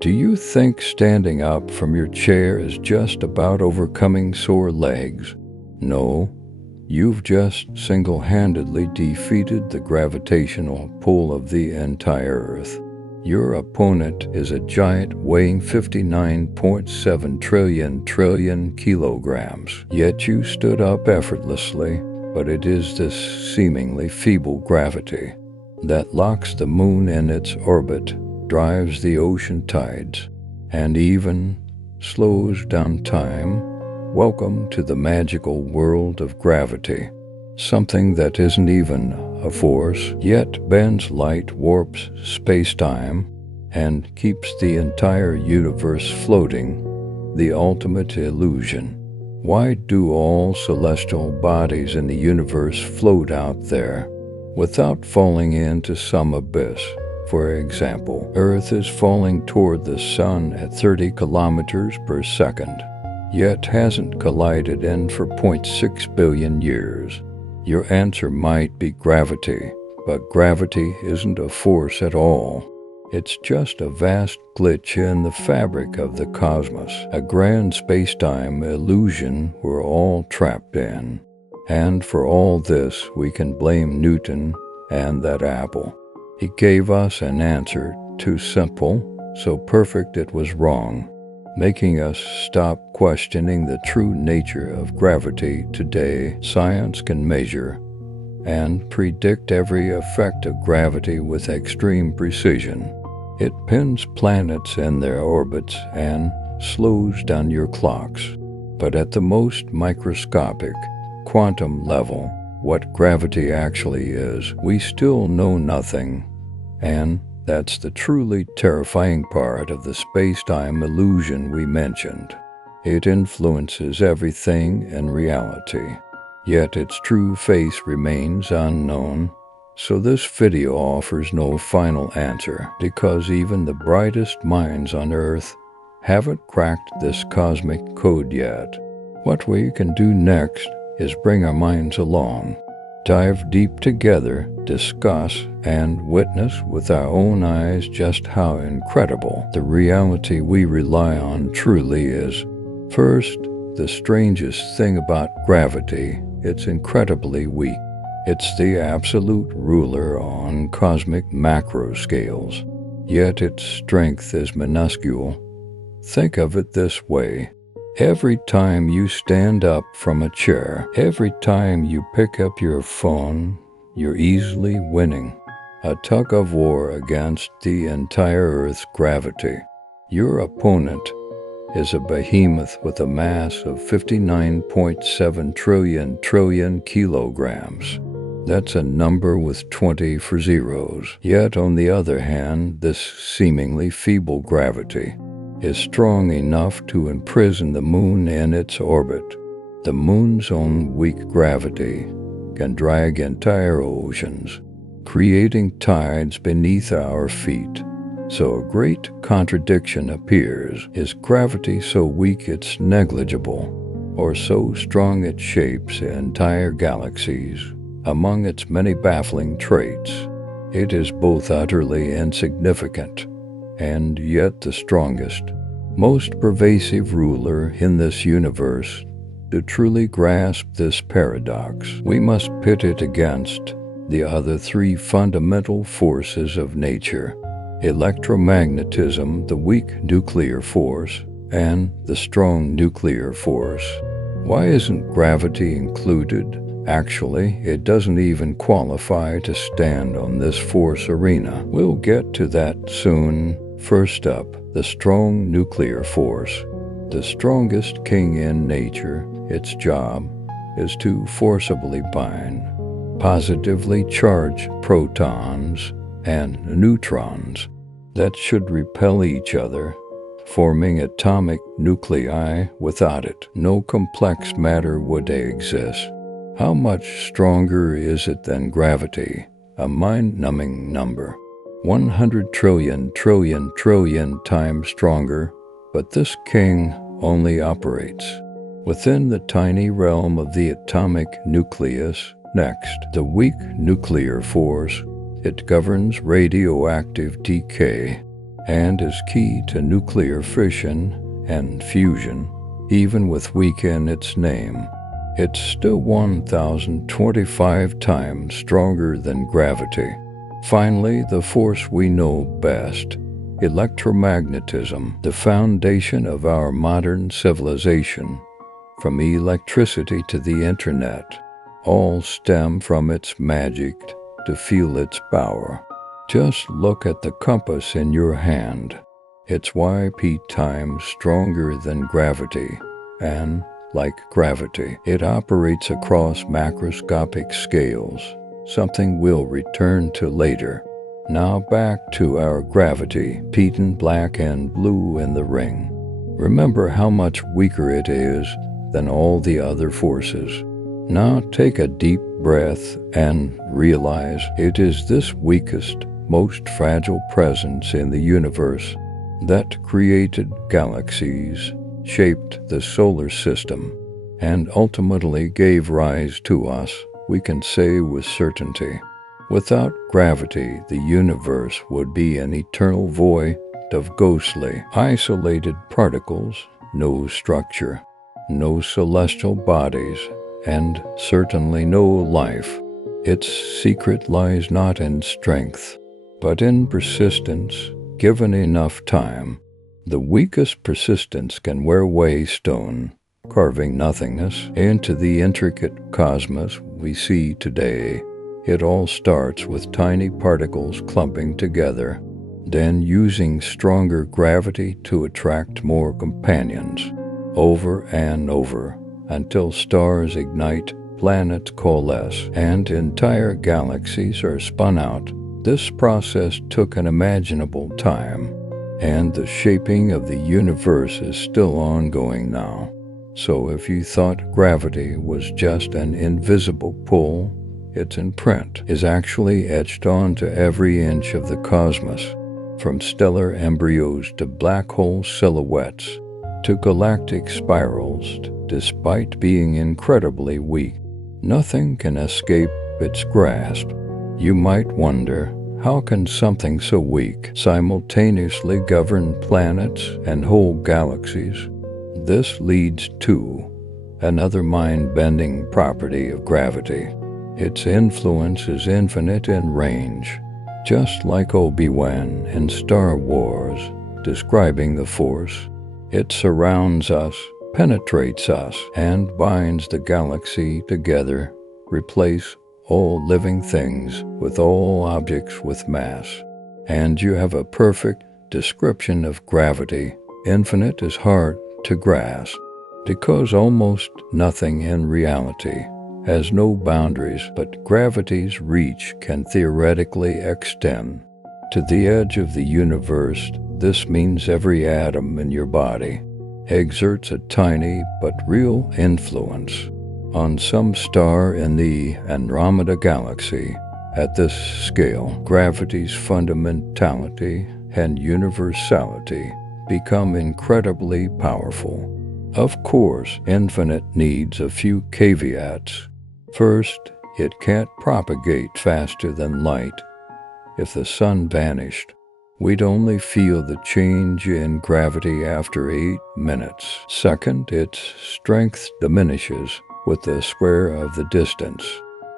Do you think standing up from your chair is just about overcoming sore legs? No, you've just single-handedly defeated the gravitational pull of the entire Earth. Your opponent is a giant weighing 59.7 trillion kilograms, yet you stood up effortlessly. But it is this seemingly feeble gravity that locks the moon in its orbit, drives the ocean tides, and even slows down time. Welcome to the magical world of gravity, something that isn't even a force, yet bends light, warps space-time, and keeps the entire universe floating, the ultimate illusion. Why do all celestial bodies in the universe float out there without falling into some abyss? For example, Earth is falling toward the Sun at 30 kilometers per second, yet hasn't collided in for 0.6 billion years. Your answer might be gravity, but gravity isn't a force at all. It's just a vast glitch in the fabric of the cosmos, a grand space-time illusion we're all trapped in. And for all this, we can blame Newton and that apple. He gave us an answer too simple, so perfect it was wrong, making us stop questioning the true nature of gravity. Today, science can measure and predict every effect of gravity with extreme precision. It pins planets in their orbits and slows down your clocks. But at the most microscopic, quantum level, what gravity actually is, we still know nothing. And that's the truly terrifying part of the space-time illusion we mentioned. It influences everything in reality, yet its true face remains unknown. So this video offers no final answer, because even the brightest minds on Earth haven't cracked this cosmic code yet. What we can do next is bring our minds along, dive deep together, discuss, and witness with our own eyes just how incredible the reality we rely on truly is. First, the strangest thing about gravity, it's incredibly weak. It's the absolute ruler on cosmic macro scales, yet its strength is minuscule. Think of it this way. Every time you stand up from a chair, every time you pick up your phone, you're easily winning a tug-of-war against the entire Earth's gravity. Your opponent is a behemoth with a mass of 59.7 trillion kilograms. That's a number with 20 for zeros. Yet, on the other hand, this seemingly feeble gravity is strong enough to imprison the moon in its orbit. The moon's own weak gravity can drag entire oceans, creating tides beneath our feet. So a great contradiction appears. Is gravity so weak it's negligible, or so strong it shapes entire galaxies? Among its many baffling traits, it is both utterly insignificant and yet the strongest, most pervasive ruler in this universe. To truly grasp this paradox, we must pit it against the other three fundamental forces of nature: electromagnetism, the weak nuclear force, and the strong nuclear force. Why isn't gravity included? Actually, it doesn't even qualify to stand on this force arena. We'll get to that soon. First up, the strong nuclear force. The strongest king in nature, its job is to forcibly bind positively charged protons and neutrons that should repel each other, forming atomic nuclei. Without it, no complex matter would exist. How much stronger is it than gravity? A mind-numbing number. 100 trillion times stronger, but this king only operates within the tiny realm of the atomic nucleus. Next, the weak nuclear force. It governs radioactive decay and is key to nuclear fission and fusion. Even with weak in its name, it's still 1,025 times stronger than gravity. Finally, the force we know best, electromagnetism, the foundation of our modern civilization. From electricity to the internet, all stem from its magic. To feel its power, just look at the compass in your hand. It's YP times stronger than gravity, and, like gravity, it operates across macroscopic scales, something we'll return to later. Now back to our gravity, patent black and blue in the ring. Remember how much weaker it is than all the other forces. Now take a deep breath and realize it is this weakest, most fragile presence in the universe that created galaxies, shaped the solar system, and ultimately gave rise to us, we can say with certainty. Without gravity, the universe would be an eternal void of ghostly, isolated particles, no structure, no celestial bodies, and certainly no life. Its secret lies not in strength, but in persistence. Given enough time, the weakest persistence can wear away stone, carving nothingness into the intricate cosmos we see today. It all starts with tiny particles clumping together, then using stronger gravity to attract more companions, over and over, until stars ignite, planets coalesce, and entire galaxies are spun out. This process took an unimaginable time, and the shaping of the universe is still ongoing now. So if you thought gravity was just an invisible pull, its imprint is actually etched onto every inch of the cosmos, from stellar embryos to black hole silhouettes to galactic spirals. Despite being incredibly weak, nothing can escape its grasp. You might wonder, how can something so weak simultaneously govern planets and whole galaxies? This leads to another mind-bending property of gravity. Its influence is infinite in range, just like Obi-Wan in Star Wars, describing the Force. It surrounds us, penetrates us, and binds the galaxy together. Replace all living things with all objects with mass, and you have a perfect description of gravity. Infinite is hard to grasp, because almost nothing in reality has no boundaries, but gravity's reach can theoretically extend to the edge of the universe. This means every atom in your body exerts a tiny but real influence on some star in the Andromeda galaxy. At this scale, gravity's fundamentality and universality become incredibly powerful. Of course, infinite needs a few caveats. First, it can't propagate faster than light. If the sun vanished, we'd only feel the change in gravity after 8 minutes. Second, its strength diminishes with the square of the distance.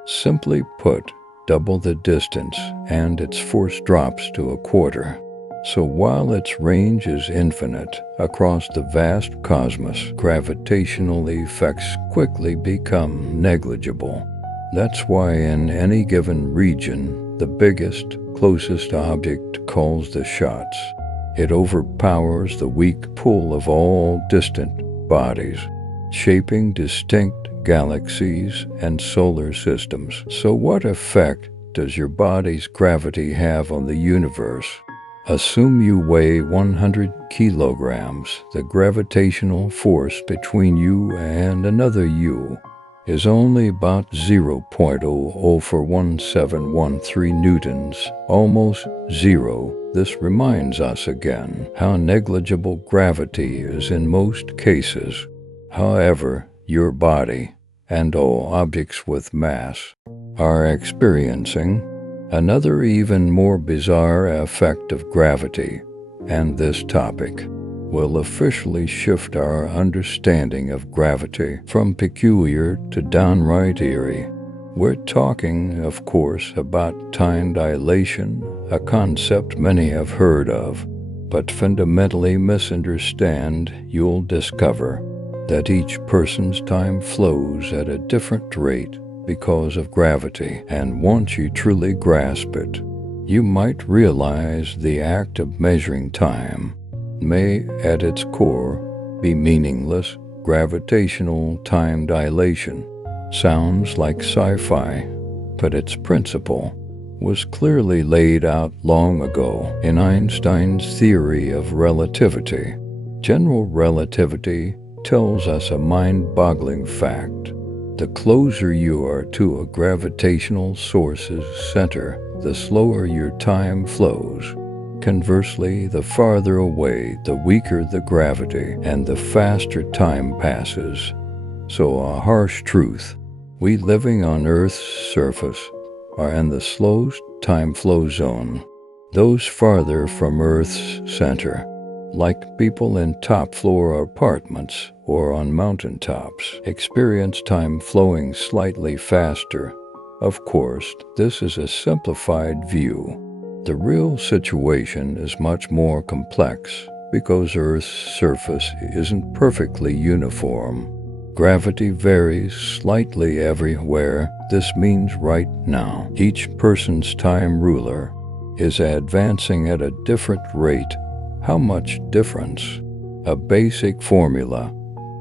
Simply put, double the distance and its force drops to a quarter. So while its range is infinite across the vast cosmos, gravitational effects quickly become negligible. That's why in any given region, the biggest, closest object calls the shots. It overpowers the weak pull of all distant bodies, shaping distinct galaxies and solar systems. So what effect does your body's gravity have on the universe? Assume you weigh 100 kilograms. The gravitational force between you and another you is only about 0.001713 newtons, almost zero. This reminds us again how negligible gravity is in most cases. However, your body and all objects with mass are experiencing another even more bizarre effect of gravity. and this topic will officially shift our understanding of gravity from peculiar to downright eerie. We're talking, of course, about time dilation, a concept many have heard of, but fundamentally misunderstand. You'll discover that each person's time flows at a different rate because of gravity, and once you truly grasp it, you might realize the act of measuring time may, at its core, be meaningless. Gravitational time dilation sounds like sci-fi, but its principle was clearly laid out long ago in Einstein's theory of relativity. General relativity tells us a mind-boggling fact. The closer you are to a gravitational source's center, the slower your time flows. Conversely, the farther away, the weaker the gravity, and the faster time passes. So a harsh truth: we living on Earth's surface are in the slowest time flow zone. Those farther from Earth's center, like people in top-floor apartments or on mountaintops, experience time flowing slightly faster. Of course, this is a simplified view. The real situation is much more complex because Earth's surface isn't perfectly uniform. Gravity varies slightly everywhere. This means right now, each person's time ruler is advancing at a different rate. How much difference? A basic formula: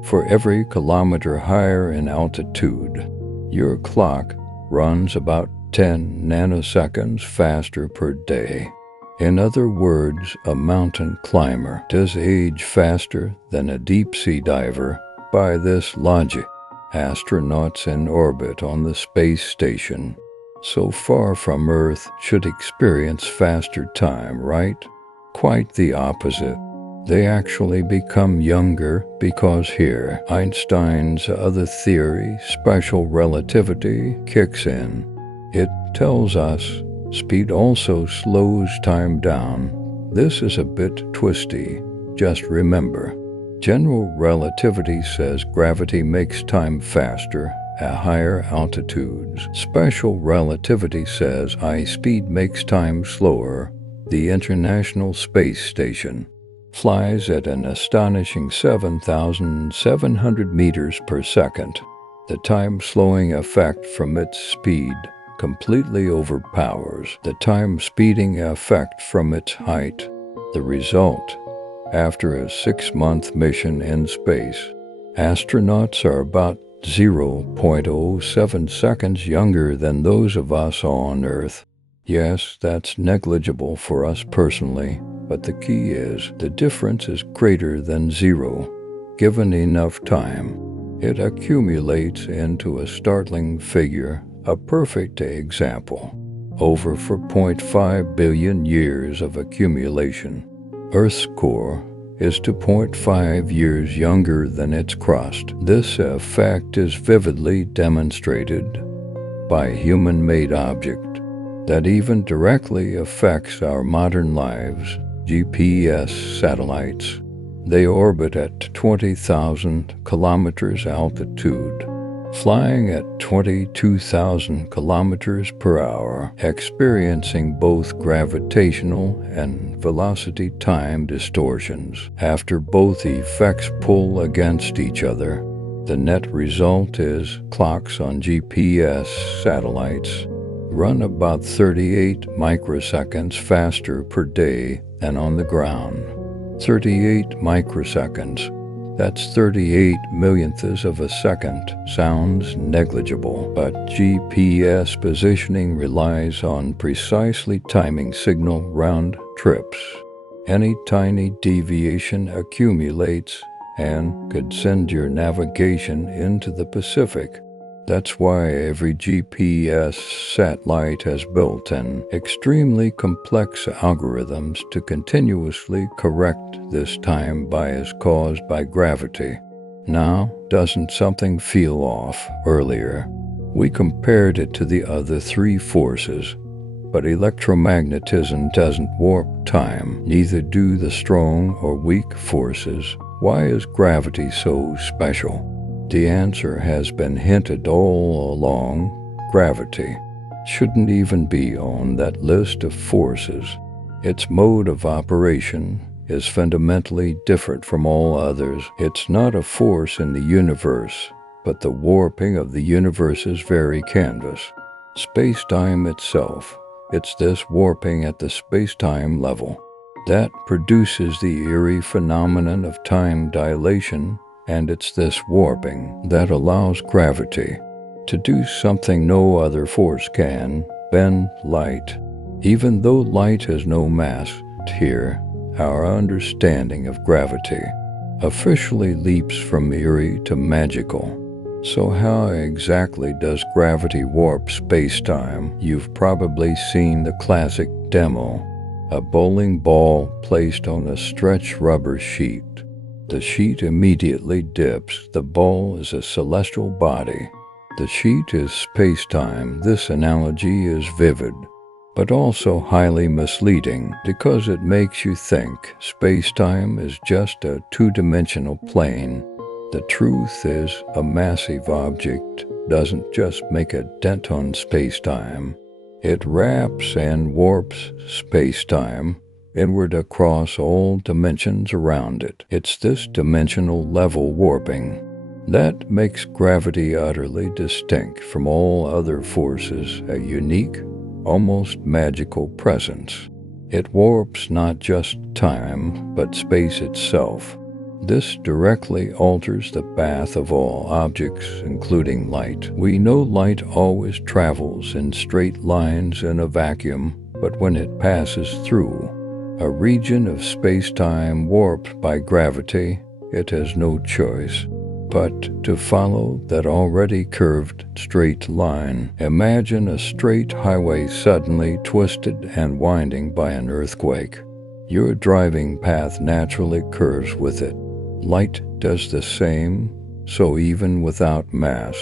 for every kilometer higher in altitude, your clock runs about 10 nanoseconds faster per day. In other words, a mountain climber does age faster than a deep-sea diver. By this logic, astronauts in orbit on the space station so far from Earth should experience faster time, right? Quite the opposite. They actually become younger because here, Einstein's other theory, special relativity, kicks in. It tells us speed also slows time down. This is a bit twisty. Just remember, general relativity says gravity makes time faster at higher altitudes. Special relativity says high speed makes time slower. The International Space Station flies at an astonishing 7,700 meters per second. The time-slowing effect from its speed completely overpowers the time-speeding effect from its height. The result: after a 6-month mission in space, astronauts are about 0.07 seconds younger than those of us on Earth. Yes, that's negligible for us personally, but the key is the difference is greater than zero. Given enough time, it accumulates into a startling figure. A perfect example: over 4.5 billion years of accumulation, Earth's core is 2.5 years younger than its crust. This effect is vividly demonstrated by a human-made object that even directly affects our modern lives: GPS satellites. They orbit at 20,000 kilometers altitude, flying at 22,000 kilometers per hour, experiencing both gravitational and velocity time distortions. After both effects pull against each other, the net result is clocks on GPS satellites run about 38 microseconds faster per day than on the ground. 38 microseconds. That's 38 millionths of a second. Sounds negligible, but GPS positioning relies on precisely timing signal round trips. Any tiny deviation accumulates and could send your navigation into the Pacific. That's why every GPS satellite has built-in extremely complex algorithms to continuously correct this time bias caused by gravity. Now, doesn't something feel off? Earlier, we compared it to the other three forces: But electromagnetism doesn't warp time, neither do the strong or weak forces. Why is gravity so special? The answer has been hinted all along. Gravity shouldn't even be on that list of forces. Its mode of operation is fundamentally different from all others. It's not a force in the universe, but the warping of the universe's very canvas. Space-time itself. It's this warping at the space-time level that produces the eerie phenomenon of time dilation, and it's this warping that allows gravity to do something no other force can: bend light. Even though light has no mass, here, our understanding of gravity officially leaps from eerie to magical. So how exactly does gravity warp space-time? You've probably seen the classic demo: a bowling ball placed on a stretched rubber sheet. The sheet immediately dips. The ball is a celestial body. The sheet is space-time. This analogy is vivid, but also highly misleading because it makes you think space-time is just a two-dimensional plane. The truth is, a massive object doesn't just make a dent on space-time. It wraps and warps space-time inward across all dimensions around it. It's this dimensional level warping that makes gravity utterly distinct from all other forces, a unique, almost magical presence. It warps not just time, but space itself. This directly alters the path of all objects, including light. We know light always travels in straight lines in a vacuum, but when it passes through a region of space-time warped by gravity, it has no choice but to follow that already curved straight line. Imagine a straight highway suddenly twisted and winding by an earthquake. Your driving path naturally curves with it. Light does the same, so even without mass,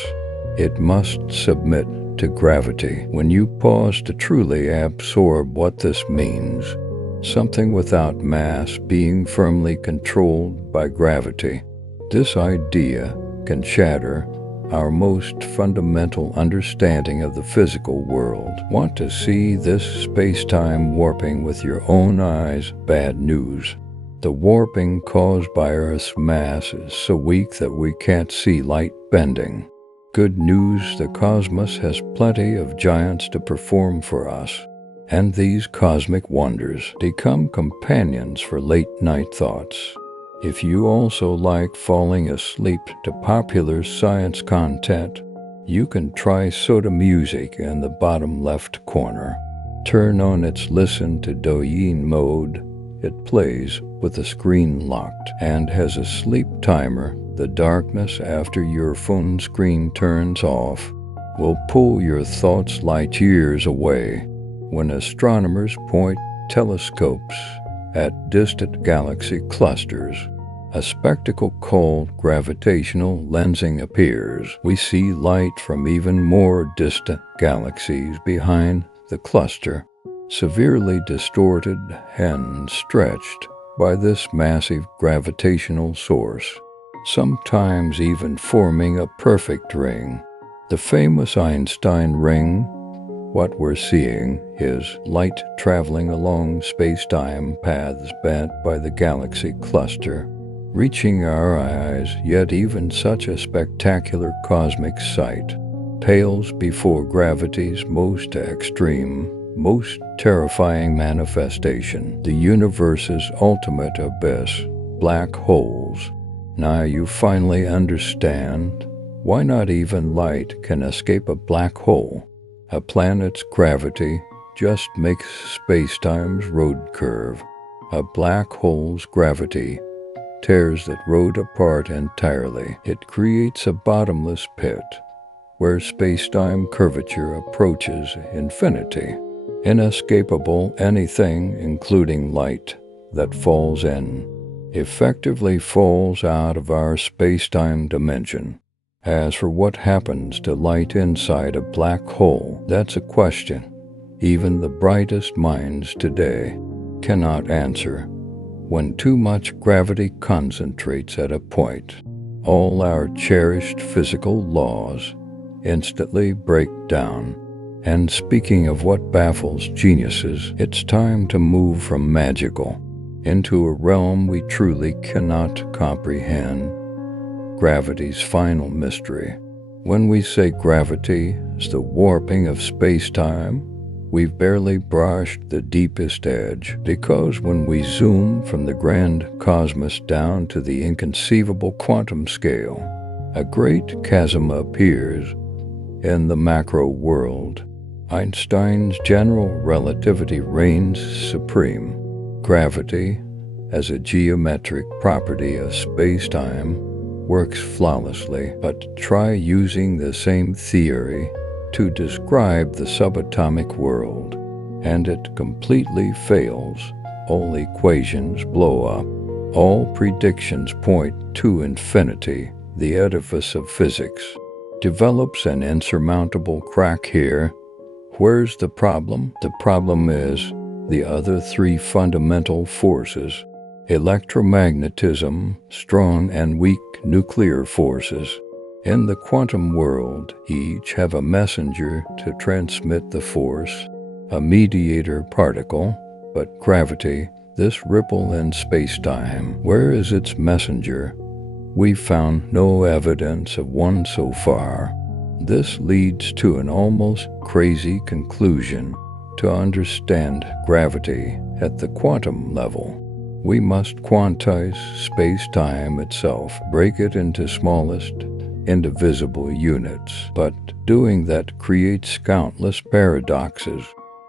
it must submit to gravity. When you pause to truly absorb what this means, something without mass being firmly controlled by gravity, this idea can shatter our most fundamental understanding of the physical world. Want to see this space-time warping with your own eyes? Bad news. The warping caused by Earth's mass is so weak that we can't see light bending. Good news, the cosmos has plenty of giants to perform for us, and these cosmic wonders become companions for late-night thoughts. If you also like falling asleep to popular science content, you can try Soda Music in the bottom left corner. Turn on its listen to Douyin mode. It plays with the screen locked and has a sleep timer. The darkness after your phone screen turns off will pull your thoughts light years away. When astronomers point telescopes at distant galaxy clusters, a spectacle called gravitational lensing appears. We see light from even more distant galaxies behind the cluster, severely distorted and stretched by this massive gravitational source, sometimes even forming a perfect ring. The famous Einstein ring. What we're seeing is light traveling along space-time paths bent by the galaxy cluster, reaching our eyes, yet even such a spectacular cosmic sight pales before gravity's most extreme, most terrifying manifestation, the universe's ultimate abyss, black holes. Now you finally understand why not even light can escape a black hole. A planet's gravity just makes space-time's road curve. A black hole's gravity tears that road apart entirely. It creates a bottomless pit where space-time curvature approaches infinity. Inescapable, anything, including light, that falls in, effectively falls out of our space-time dimension. As for what happens to light inside a black hole, that's a question even the brightest minds today cannot answer. When too much gravity concentrates at a point, all our cherished physical laws instantly break down. And speaking of what baffles geniuses, it's time to move from magical into a realm we truly cannot comprehend, gravity's final mystery. When we say gravity is the warping of space-time, we've barely brushed the deepest edge, because when we zoom from the grand cosmos down to the inconceivable quantum scale, a great chasm appears in the macro world. Einstein's general relativity reigns supreme. Gravity, as a geometric property of space-time, works flawlessly, but try using the same theory to describe the subatomic world, and it completely fails. All equations blow up. All predictions point to infinity. The edifice of physics develops an insurmountable crack here. Where's the problem? The problem is the other three fundamental forces: electromagnetism, strong and weak nuclear forces. In the quantum world, each have a messenger to transmit the force, a mediator particle. But gravity, this ripple in space-time, where is its messenger? We've found no evidence of one so far. This leads to an almost crazy conclusion. To understand gravity at the quantum level, we must quantize space-time itself, break it into smallest, indivisible units. But doing that creates countless paradoxes,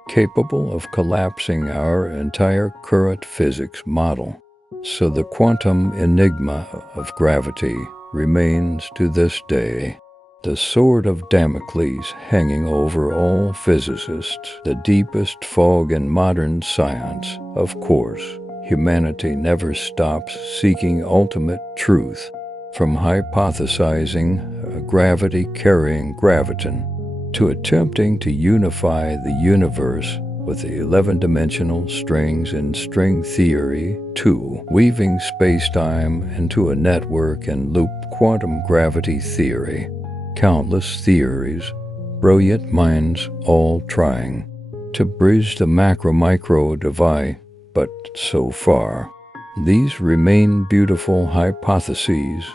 capable of collapsing our entire current physics model. So the quantum enigma of gravity remains to this day the sword of Damocles hanging over all physicists, the deepest fog in modern science. Of course, humanity never stops seeking ultimate truth, from hypothesizing a gravity-carrying graviton to attempting to unify the universe with the 11-dimensional strings in string theory, to weaving space-time into a network and loop quantum gravity theory. Countless theories, brilliant minds all trying to bridge the macro-micro divide, but so far, these remain beautiful hypotheses.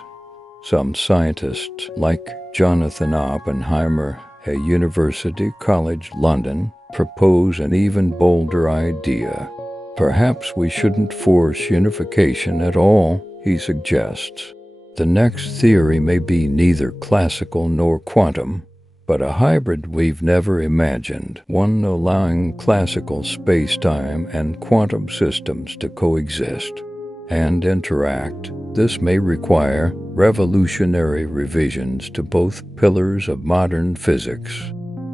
Some scientists, like Jonathan Oppenheimer at University College London, propose an even bolder idea. Perhaps we shouldn't force unification at all, he suggests. The next theory may be neither classical nor quantum, but a hybrid we've never imagined, one allowing classical space-time and quantum systems to coexist and interact. This may require revolutionary revisions to both pillars of modern physics.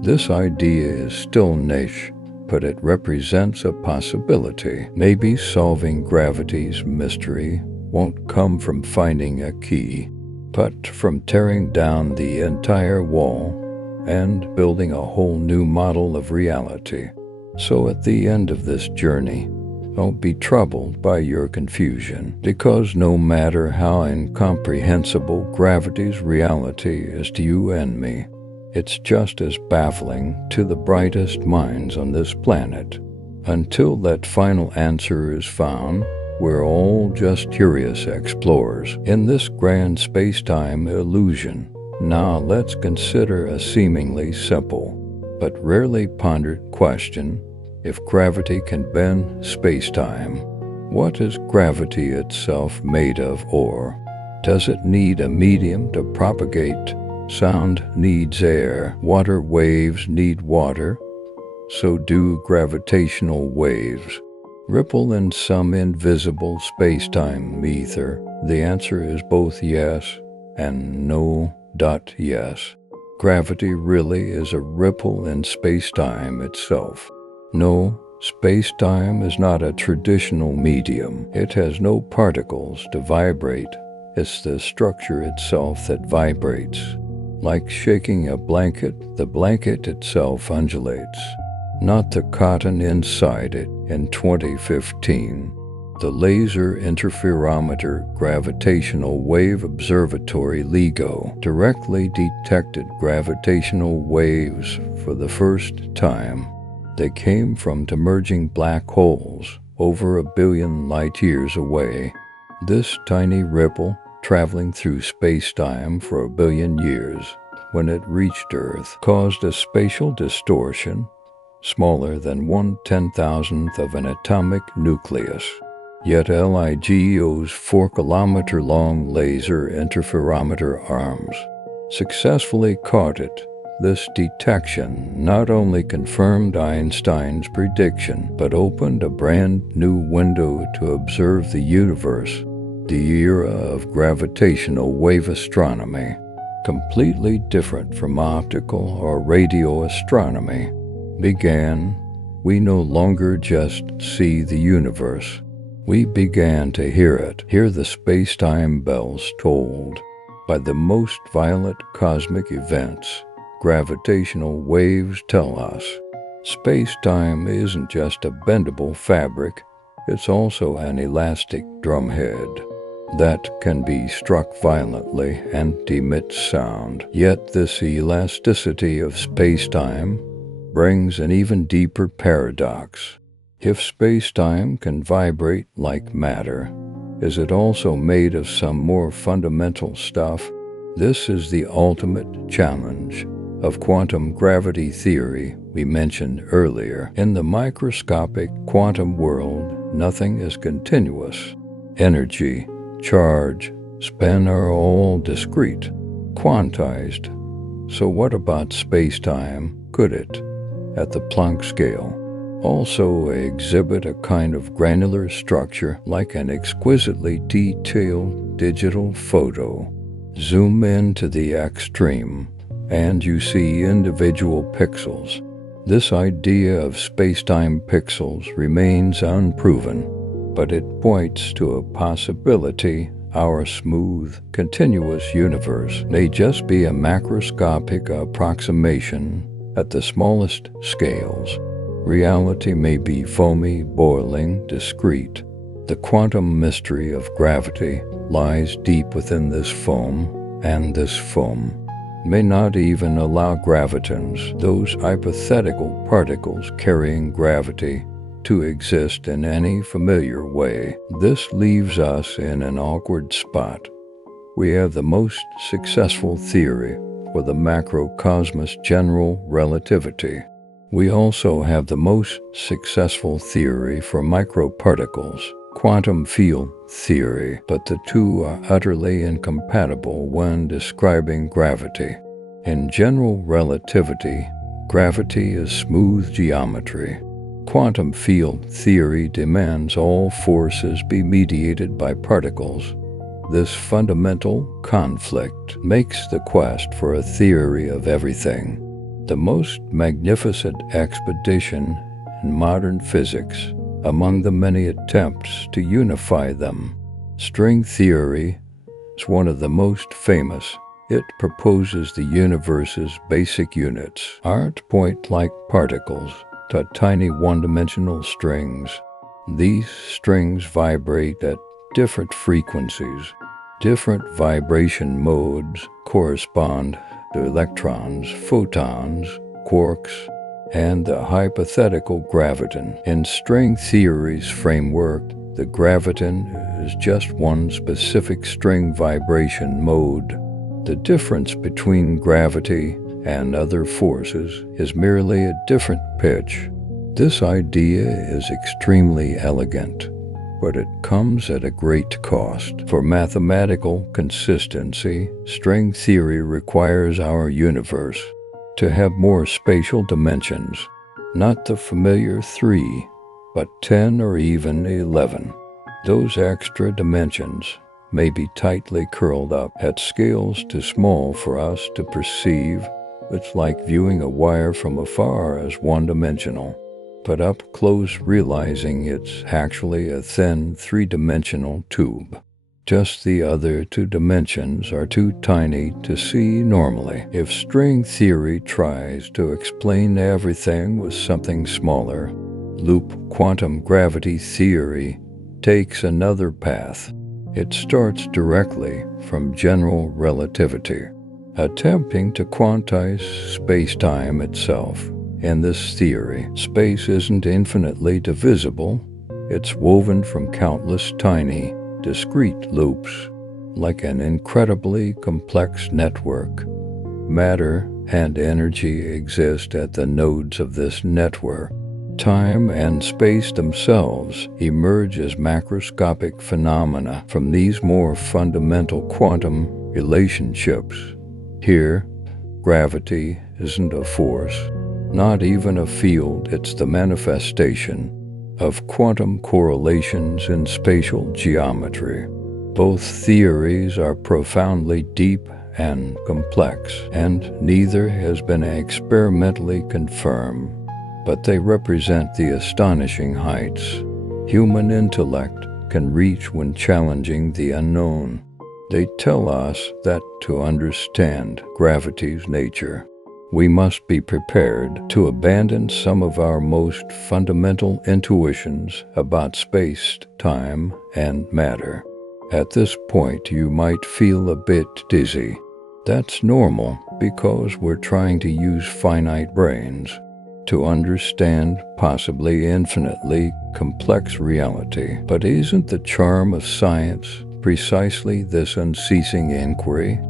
This idea is still niche, but it represents a possibility. Maybe solving gravity's mystery won't come from finding a key, but from tearing down the entire wall and building a whole new model of reality. So at the end of this journey, don't be troubled by your confusion, because no matter how incomprehensible gravity's reality is to you and me, it's just as baffling to the brightest minds on this planet. Until that final answer is found, we're all just curious explorers in this grand space-time illusion. Now let's consider a seemingly simple, but rarely pondered question. If gravity can bend space-time, what is gravity itself made of, or does it need a medium to propagate? Sound needs air, water waves need water, so do gravitational waves ripple in some invisible space-time ether? The answer is both yes and no. Yes. Gravity really is a ripple in space-time itself. No, space-time is not a traditional medium. It has no particles to vibrate. It's the structure itself that vibrates. Like shaking a blanket, the blanket itself undulates. not the cotton inside it. In 2015, the Laser Interferometer Gravitational Wave Observatory LIGO directly detected gravitational waves for the first time. They came from emerging black holes over 1 billion light-years away. This tiny ripple, traveling through space-time for 1 billion years, when it reached Earth, caused a spatial distortion smaller than 1/10,000th of an atomic nucleus. Yet LIGO's 4-kilometer-long laser interferometer arms successfully caught it. This detection not only confirmed Einstein's prediction, but opened a brand new window to observe the universe. The era of gravitational wave astronomy, completely different from optical or radio astronomy, began. We no longer just see the universe. We began to hear it, hear the space-time bells tolled by the most violent cosmic events. Gravitational waves tell us space-time isn't just a bendable fabric, it's also an elastic drumhead that can be struck violently and emit sound. Yet this elasticity of space-time brings an even deeper paradox. If space-time can vibrate like matter, is it also made of some more fundamental stuff? This is the ultimate challenge of quantum gravity theory we mentioned earlier. In the microscopic quantum world, nothing is continuous. Energy, charge, spin are all discrete, quantized. So what about space-time? Could it, at the Planck scale, also exhibit a kind of granular structure like an exquisitely detailed digital photo? Zoom in to the extreme, and you see individual pixels. This idea of space-time pixels remains unproven, but it points to a possibility. Our smooth, continuous universe may just be a macroscopic approximation at the smallest scales. Reality may be foamy, boiling, discrete. The quantum mystery of gravity lies deep within this foam, and this foam may not even allow gravitons, those hypothetical particles carrying gravity, to exist in any familiar way. This leaves us in an awkward spot. We have the most successful theory for the macrocosmos, general relativity. We also have the most successful theory for microparticles, quantum field theory, but the two are utterly incompatible when describing gravity. In general relativity, gravity is smooth geometry. Quantum field theory demands all forces be mediated by particles. This fundamental conflict makes the quest for a theory of everything the most magnificent expedition in modern physics among the many attempts to unify them. String theory is one of the most famous. It proposes the universe's basic units aren't point-like particles, but tiny one-dimensional strings. These strings vibrate at different frequencies. Different vibration modes correspond to electrons, photons, quarks, and the hypothetical graviton. In string theory's framework, the graviton is just one specific string vibration mode. The difference between gravity and other forces is merely a different pitch. This idea is extremely elegant, but it comes at a great cost. For mathematical consistency, string theory requires our universe to have more spatial dimensions, not the familiar 3, but 10 or even 11. Those extra dimensions may be tightly curled up at scales too small for us to perceive. It's like viewing a wire from afar as one-dimensional, but up close realizing it's actually a thin 3-dimensional tube. Just the other two dimensions are too tiny to see normally. If string theory tries to explain everything with something smaller, loop quantum gravity theory takes another path. It starts directly from general relativity, attempting to quantize space-time itself. In this theory, space isn't infinitely divisible. It's woven from countless tiny, discrete loops, like an incredibly complex network. Matter and energy exist at the nodes of this network. Time and space themselves emerge as macroscopic phenomena from these more fundamental quantum relationships. Here, gravity isn't a force, not even a field. It's the manifestation of quantum correlations in spatial geometry. Both theories are profoundly deep and complex, and neither has been experimentally confirmed, but they represent the astonishing heights human intellect can reach when challenging the unknown. They tell us that to understand gravity's nature, we must be prepared to abandon some of our most fundamental intuitions about space, time, and matter. At this point, you might feel a bit dizzy. That's normal because we're trying to use finite brains to understand possibly infinitely complex reality. But isn't the charm of science precisely this unceasing inquiry?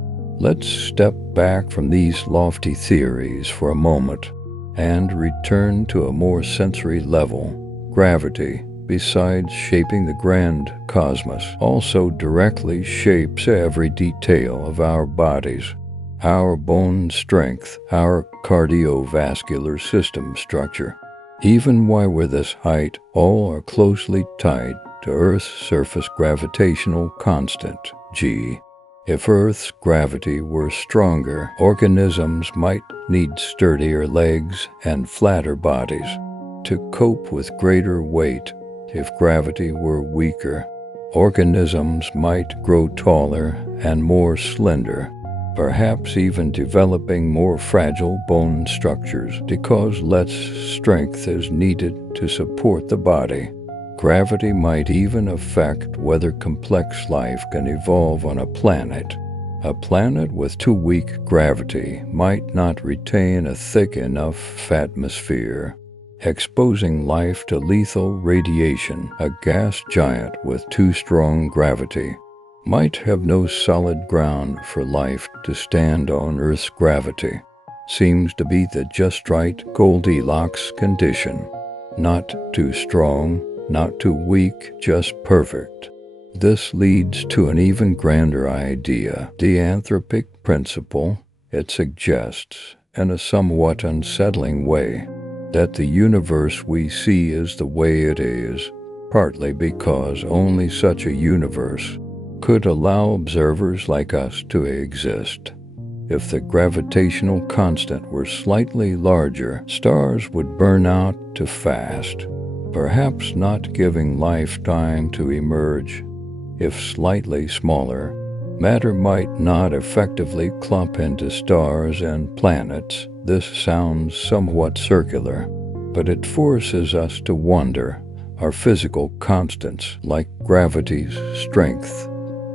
Let's step back from these lofty theories for a moment and return to a more sensory level. Gravity, besides shaping the grand cosmos, also directly shapes every detail of our bodies. Our bone strength, our cardiovascular system structure. Even while we're this height, all are closely tied to Earth's surface gravitational constant, G. If Earth's gravity were stronger, organisms might need sturdier legs and flatter bodies to cope with greater weight. If gravity were weaker, organisms might grow taller and more slender, perhaps even developing more fragile bone structures because less strength is needed to support the body. Gravity might even affect whether complex life can evolve on a planet. A planet with too weak gravity might not retain a thick enough atmosphere, exposing life to lethal radiation. A gas giant with too strong gravity might have no solid ground for life to stand on. Earth's gravity seems to be the just right Goldilocks condition. Not too strong, not too weak, just perfect. This leads to an even grander idea, the anthropic principle. It suggests, in a somewhat unsettling way, that the universe we see is the way it is, partly because only such a universe could allow observers like us to exist. If the gravitational constant were slightly larger, stars would burn out too fast, perhaps not giving life time to emerge. If slightly smaller, matter might not effectively clump into stars and planets. This sounds somewhat circular, but it forces us to wonder, are physical constants like gravity's strength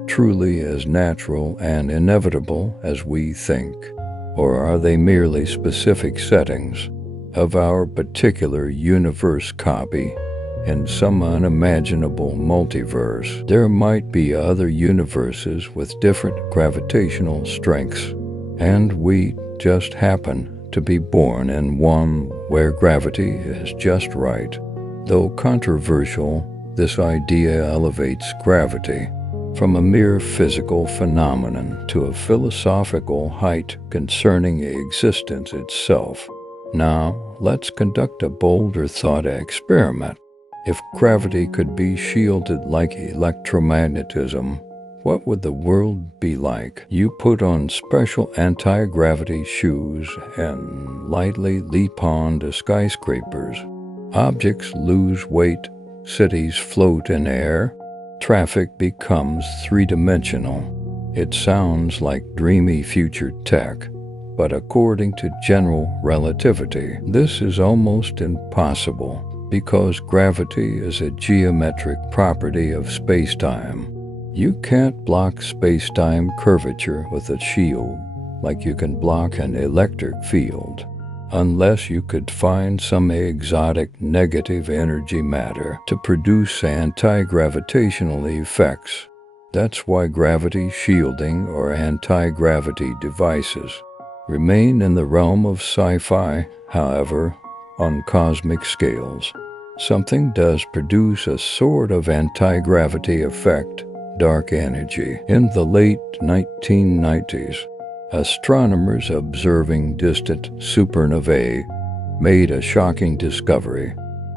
truly as natural and inevitable as we think? Or are they merely specific settings of our particular universe copy in some unimaginable multiverse? There might be other universes with different gravitational strengths, and we just happen to be born in one where gravity is just right. Though controversial, this idea elevates gravity from a mere physical phenomenon to a philosophical height concerning existence itself. Now, let's conduct a bolder thought experiment. If gravity could be shielded like electromagnetism, what would the world be like? You put on special anti-gravity shoes and lightly leap onto skyscrapers. Objects lose weight, cities float in air. Traffic becomes three-dimensional. It sounds like dreamy future tech, but according to general relativity, this is almost impossible because gravity is a geometric property of space-time. You can't block space-time curvature with a shield like you can block an electric field, unless you could find some exotic negative energy matter to produce anti-gravitational effects. That's why gravity shielding or anti-gravity devices remain in the realm of sci-fi. However, on cosmic scales, something does produce a sort of anti-gravity effect: dark energy. In the late 1990s, astronomers observing distant supernovae made a shocking discovery.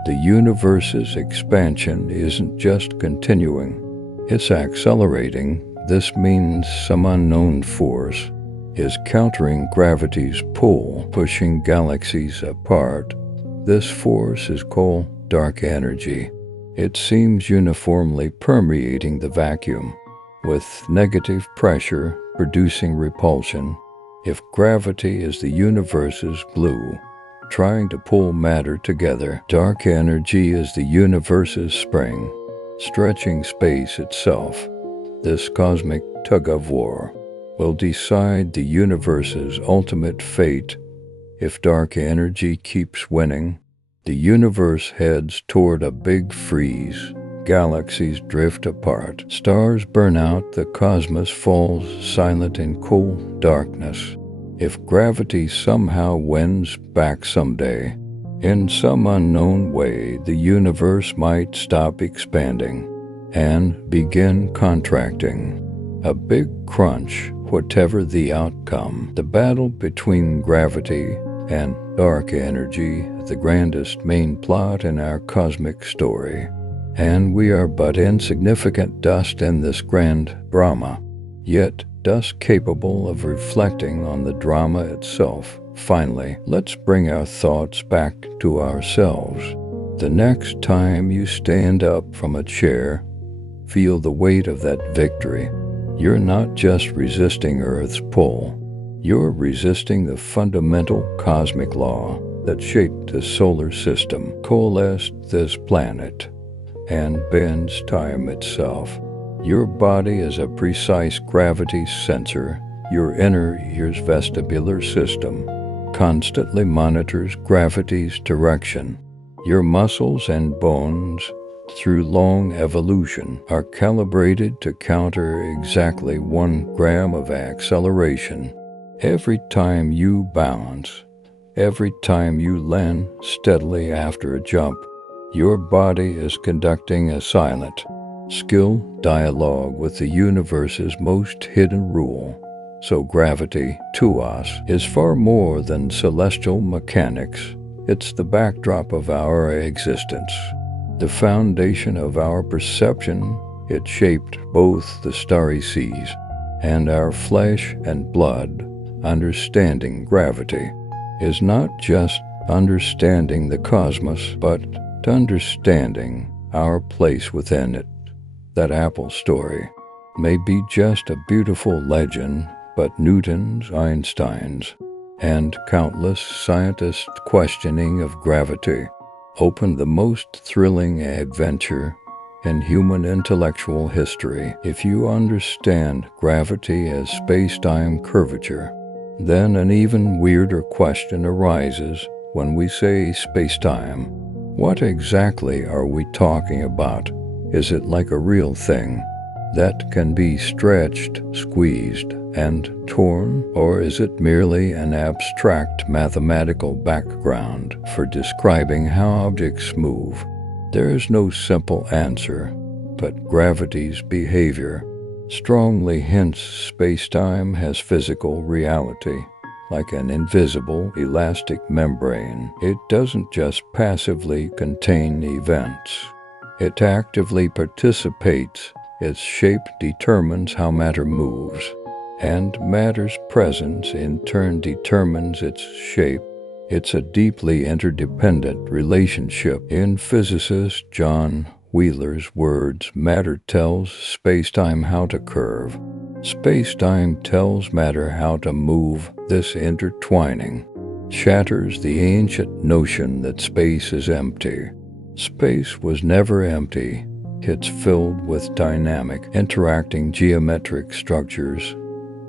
The universe's expansion isn't just continuing, it's accelerating. This means some unknown force is countering gravity's pull, pushing galaxies apart. This force is called dark energy. It seems uniformly permeating the vacuum, with negative pressure producing repulsion. If gravity is the universe's glue, trying to pull matter together, dark energy is the universe's spring, stretching space itself. This cosmic tug-of-war will decide the universe's ultimate fate. If dark energy keeps winning, the universe heads toward a big freeze. Galaxies drift apart, stars burn out, the cosmos falls silent in cold darkness. If gravity somehow wins back someday, in some unknown way, the universe might stop expanding and begin contracting. A big crunch, whatever the outcome. The battle between gravity and dark energy, the grandest main plot in our cosmic story. And we are but insignificant dust in this grand drama, yet dust capable of reflecting on the drama itself. Finally, let's bring our thoughts back to ourselves. The next time you stand up from a chair, feel the weight of that victory. You're not just resisting Earth's pull, you're resisting the fundamental cosmic law that shaped the solar system, coalesced this planet, and bends time itself. Your body is a precise gravity sensor. Your inner ear's vestibular system constantly monitors gravity's direction. Your muscles and bones, through long evolution, are calibrated to counter exactly 1 gram of acceleration. Every time you bounce, every time you land steadily after a jump, your body is conducting a silent, skilled dialogue with the universe's most hidden rule. So gravity, to us, is far more than celestial mechanics. It's the backdrop of our existence, the foundation of our perception. It shaped both the starry seas and our flesh and blood. Understanding gravity is not just understanding the cosmos, but understanding our place within it. That apple story may be just a beautiful legend, but Newton's, Einstein's, and countless scientists' questioning of gravity opened the most thrilling adventure in human intellectual history. If you understand gravity as space-time curvature, then an even weirder question arises when we say space-time. What exactly are we talking about? Is it like a real thing that can be stretched, squeezed, and torn, or is it merely an abstract mathematical background for describing how objects move? There is no simple answer, but gravity's behavior strongly hints space-time has physical reality. Like an invisible, elastic membrane, it doesn't just passively contain events. It actively participates. Its shape determines how matter moves, and matter's presence in turn determines its shape. It's a deeply interdependent relationship. In physicist John Wheeler's words, matter tells space-time how to curve. Space-time tells matter how to move. This intertwining shatters the ancient notion that space is empty. Space was never empty. It's filled with dynamic, interacting geometric structures.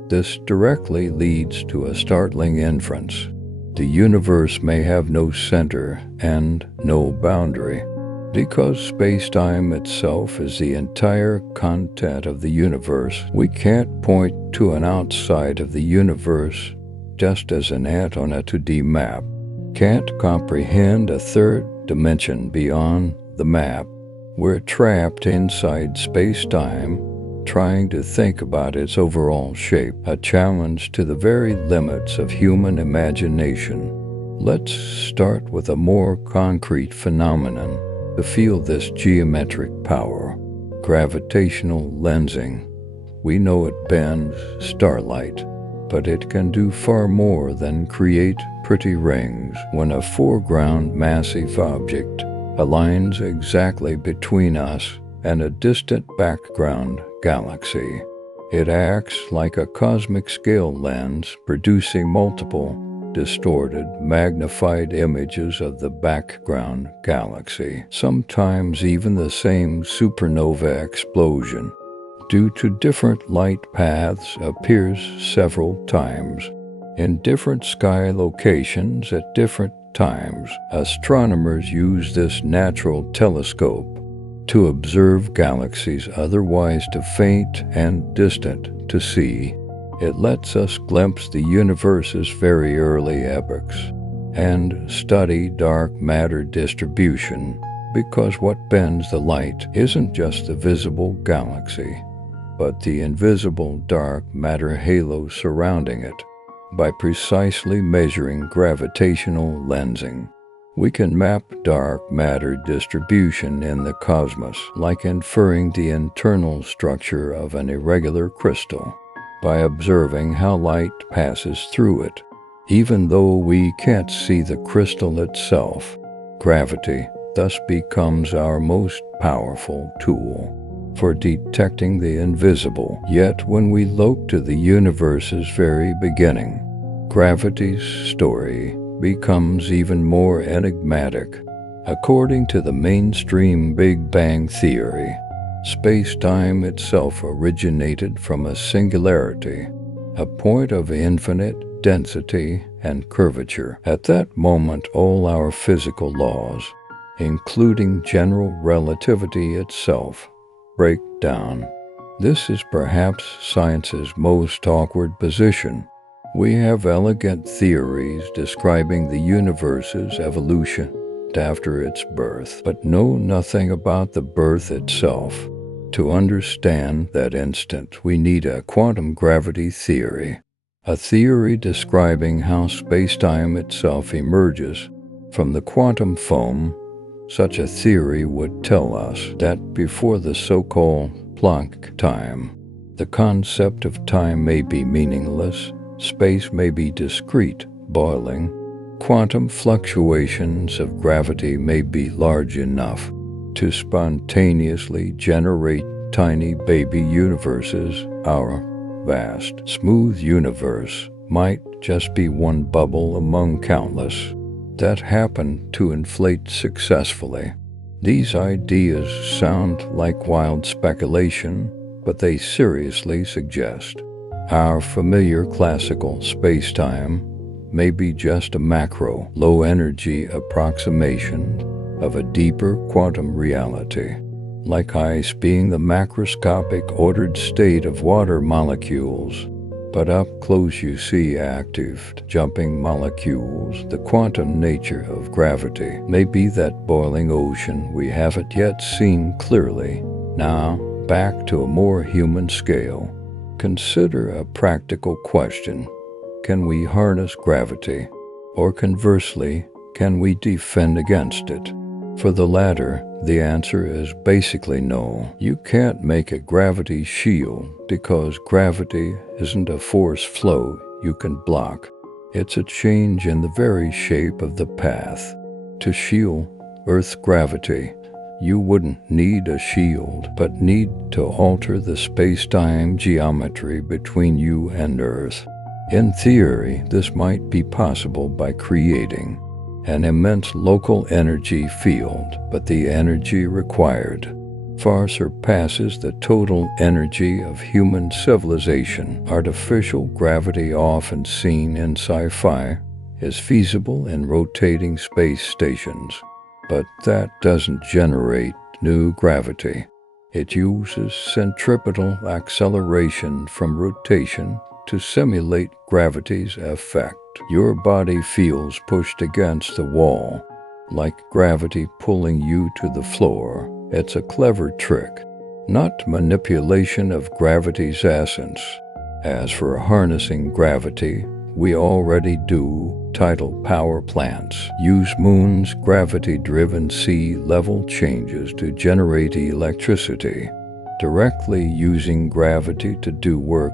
This directly leads to a startling inference. The universe may have no center and no boundary. Because space-time itself is the entire content of the universe, we can't point to an outside of the universe, just as an ant on a 2D map can't comprehend a third dimension beyond the map. We're trapped inside space-time, trying to think about its overall shape, a challenge to the very limits of human imagination. Let's start with a more concrete phenomenon to feel this geometric power: gravitational lensing. We know it bends starlight, but it can do far more than create pretty rings. When a foreground massive object aligns exactly between us and a distant background galaxy, it acts like a cosmic scale lens, producing multiple distorted, magnified images of the background galaxy, sometimes even the same supernova explosion, due to different light paths, appears several times in different sky locations at different times. Astronomers use this natural telescope to observe galaxies otherwise too faint and distant to see. It lets us glimpse the universe's very early epochs and study dark matter distribution, because what bends the light isn't just the visible galaxy, but the invisible dark matter halo surrounding it. By precisely measuring gravitational lensing, we can map dark matter distribution in the cosmos, like inferring the internal structure of an irregular crystal, by observing how light passes through it. Even though we can't see the crystal itself, gravity thus becomes our most powerful tool for detecting the invisible. Yet when we look to the universe's very beginning, gravity's story becomes even more enigmatic. According to the mainstream Big Bang theory, space-time itself originated from a singularity, a point of infinite density and curvature. At that moment, all our physical laws, including general relativity itself, break down. This is perhaps science's most awkward position. We have elegant theories describing the universe's evolution after its birth, but know nothing about the birth itself. To understand that instant, we need a quantum gravity theory, a theory describing how space-time itself emerges from the quantum foam. Such a theory would tell us that before the so-called Planck time, the concept of time may be meaningless, space may be discrete, boiling. Quantum fluctuations of gravity may be large enough to spontaneously generate tiny baby universes. Our vast, smooth universe might just be one bubble among countless that happen to inflate successfully. These ideas sound like wild speculation, but they seriously suggest our familiar classical space-time may be just a macro, low-energy approximation of a deeper quantum reality, like ice being the macroscopic ordered state of water molecules. But up close you see active, jumping molecules. The quantum nature of gravity may be that boiling ocean we haven't yet seen clearly. Now, back to a more human scale. Consider a practical question. Can we harness gravity? Or conversely, can we defend against it? For the latter, the answer is basically no. You can't make a gravity shield, because gravity isn't a force flow you can block. It's a change in the very shape of the path. To shield Earth's gravity, You wouldn't need a shield, but need to alter the space-time geometry between you and Earth. In theory, this might be possible by creating an immense local energy field, but the energy required far surpasses the total energy of human civilization. Artificial gravity, often seen in sci-fi, is feasible in rotating space stations, but that doesn't generate new gravity. It uses centripetal acceleration from rotation to simulate gravity's effect. Your body feels pushed against the wall, like gravity pulling you to the floor. It's a clever trick, not manipulation of gravity's essence. As for harnessing gravity, we already do. Tidal power plants use Moon's gravity-driven sea level changes to generate electricity, directly using gravity to do work.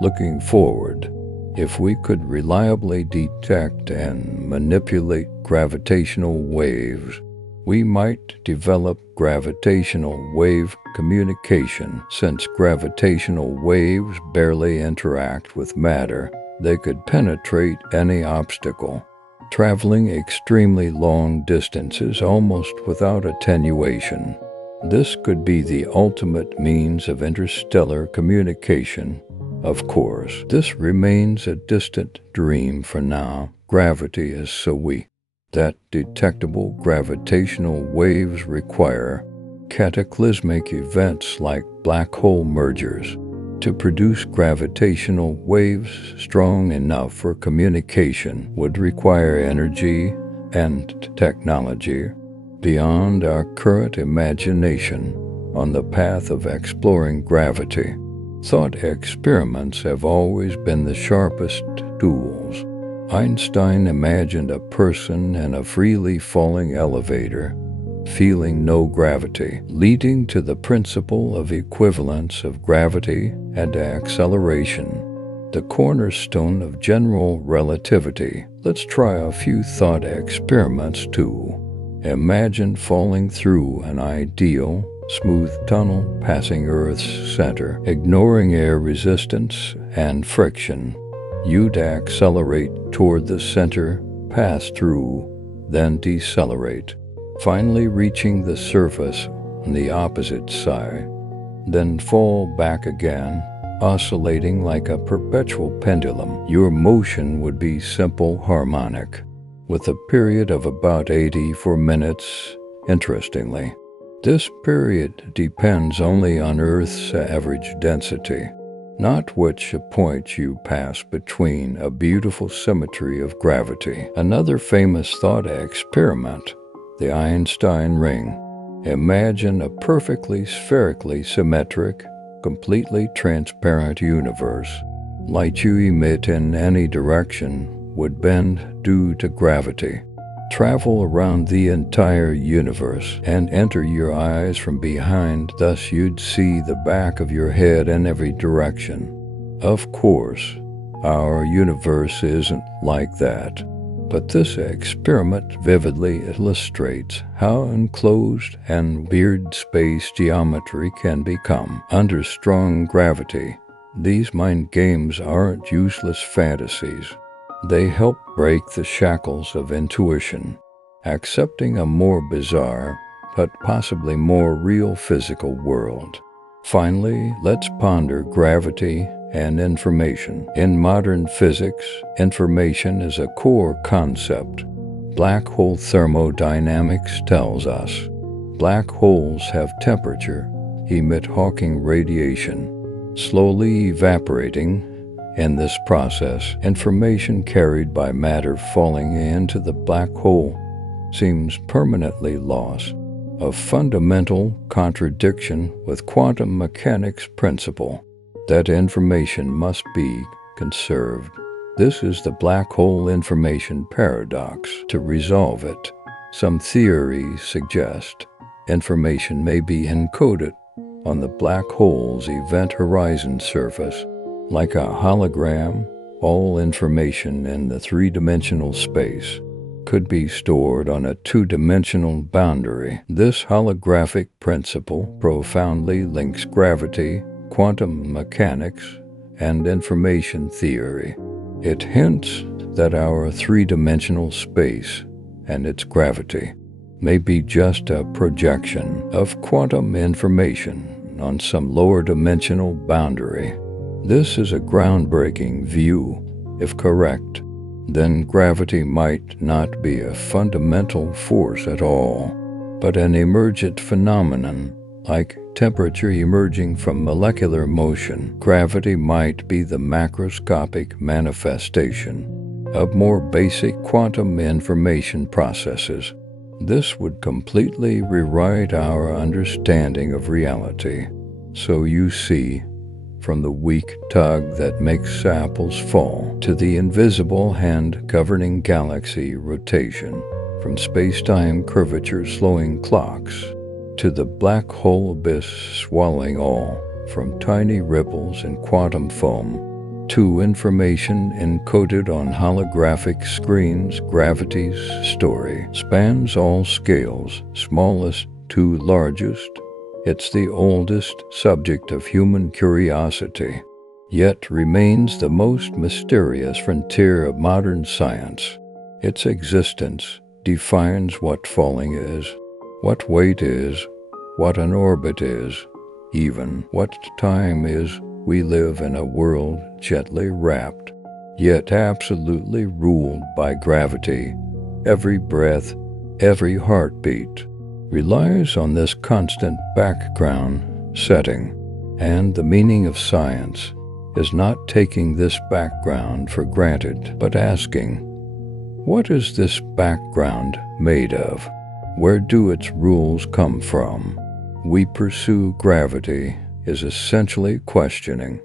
Looking forward, if we could reliably detect and manipulate gravitational waves, we might develop gravitational wave communication. Since gravitational waves barely interact with matter, they could penetrate any obstacle, traveling extremely long distances almost without attenuation. This could be the ultimate means of interstellar communication. Of course, this remains a distant dream for now. Gravity is so weak that detectable gravitational waves require cataclysmic events like black hole mergers to produce gravitational waves strong enough for communication. Would require energy and technology beyond our current imagination. On the path of exploring gravity, thought experiments have always been the sharpest tools. Einstein imagined a person in a freely falling elevator, feeling no gravity, leading to the principle of equivalence of gravity and acceleration, the cornerstone of general relativity. Let's try a few thought experiments too. Imagine falling through an ideal, smooth tunnel passing Earth's center, ignoring air resistance and friction. You'd accelerate toward the center, pass through, then decelerate, finally reaching the surface on the opposite side, then fall back again, oscillating like a perpetual pendulum. Your motion would be simple harmonic, with a period of about 84 minutes. Interestingly, this period depends only on Earth's average density, not which point you pass between. A beautiful symmetry of gravity. Another famous thought experiment, the Einstein ring. Imagine a perfectly spherically symmetric, completely transparent universe. Light you emit in any direction would bend due to gravity, travel around the entire universe, and enter your eyes from behind. Thus you'd see the back of your head in every direction. Of course, our universe isn't like that, but this experiment vividly illustrates how enclosed and weird space geometry can become under strong gravity. These mind games aren't useless fantasies. They help break the shackles of intuition, accepting a more bizarre, but possibly more real physical world. Finally, let's ponder gravity and information. In modern physics, information is a core concept. Black hole thermodynamics tells us black holes have temperature, emit Hawking radiation, slowly evaporating. In this process, information carried by matter falling into the black hole seems permanently lost, a fundamental contradiction with quantum mechanics principle that information must be conserved. This is the black hole information paradox. To resolve it, some theories suggest information may be encoded on the black hole's event horizon surface, like a hologram, all information in the three-dimensional space could be stored on a two-dimensional boundary. This holographic principle profoundly links gravity, quantum mechanics, and information theory. It hints that our three-dimensional space and its gravity may be just a projection of quantum information on some lower dimensional boundary. This is a groundbreaking view. If correct, then gravity might not be a fundamental force at all, but an emergent phenomenon like temperature emerging from molecular motion. Gravity might be the macroscopic manifestation of more basic quantum information processes. This would completely rewrite our understanding of reality. So you see, from the weak tug that makes apples fall to the invisible hand governing galaxy rotation, from space-time curvature slowing clocks to the black hole abyss swallowing all, from tiny ripples in quantum foam to information encoded on holographic screens, gravity's story spans all scales, smallest to largest. It's the oldest subject of human curiosity, yet remains the most mysterious frontier of modern science. Its existence defines what falling is, what weight is, what an orbit is, even what time is. We live in a world gently wrapped, yet absolutely ruled by gravity. Every breath, every heartbeat relies on this constant background setting, and the meaning of science is not taking this background for granted, but asking, what is this background made of? Where do its rules come from? We pursue gravity is essentially questioning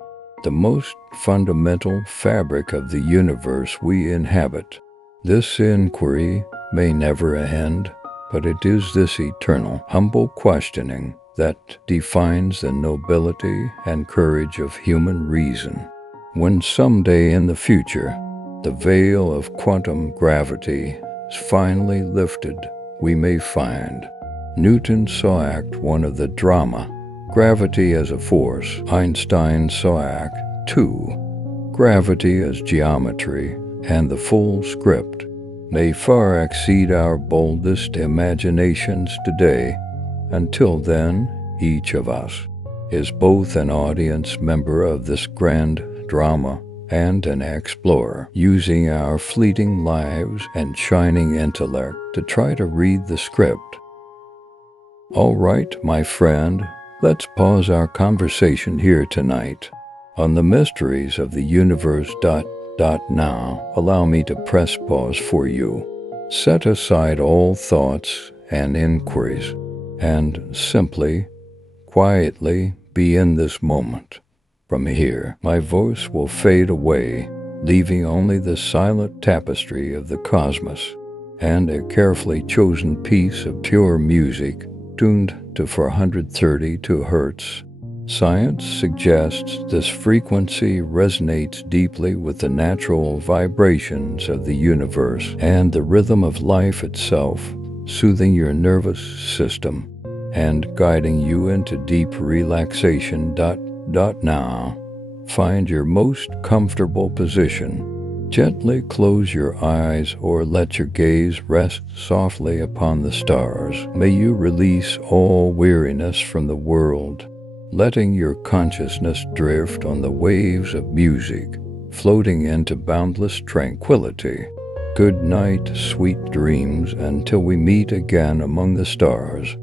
the most fundamental fabric of the universe we inhabit. This inquiry may never end, but it is this eternal, humble questioning that defines the nobility and courage of human reason. When someday in the future, the veil of quantum gravity is finally lifted, we may find Newton saw Act 1 of the drama, Gravity as a Force. Einstein saw Act 2, Gravity as Geometry, and the full script may far exceed our boldest imaginations today. Until then, each of us is both an audience member of this grand drama and an explorer, using our fleeting lives and shining intellect to try to read the script. All right, my friend, let's pause our conversation here tonight on the mysteries of the universe. Now, allow me to press pause for you. Set aside all thoughts and inquiries, and simply, quietly be in this moment. From here, my voice will fade away, leaving only the silent tapestry of the cosmos and a carefully chosen piece of pure music tuned to 432 Hz. Science suggests this frequency resonates deeply with the natural vibrations of the universe and the rhythm of life itself, soothing your nervous system and guiding you into deep relaxation. Now, find your most comfortable position. Gently close your eyes or let your gaze rest softly upon the stars. May you release all weariness from the world, letting your consciousness drift on the waves of music, floating into boundless tranquility. Good night, sweet dreams, until we meet again among the stars.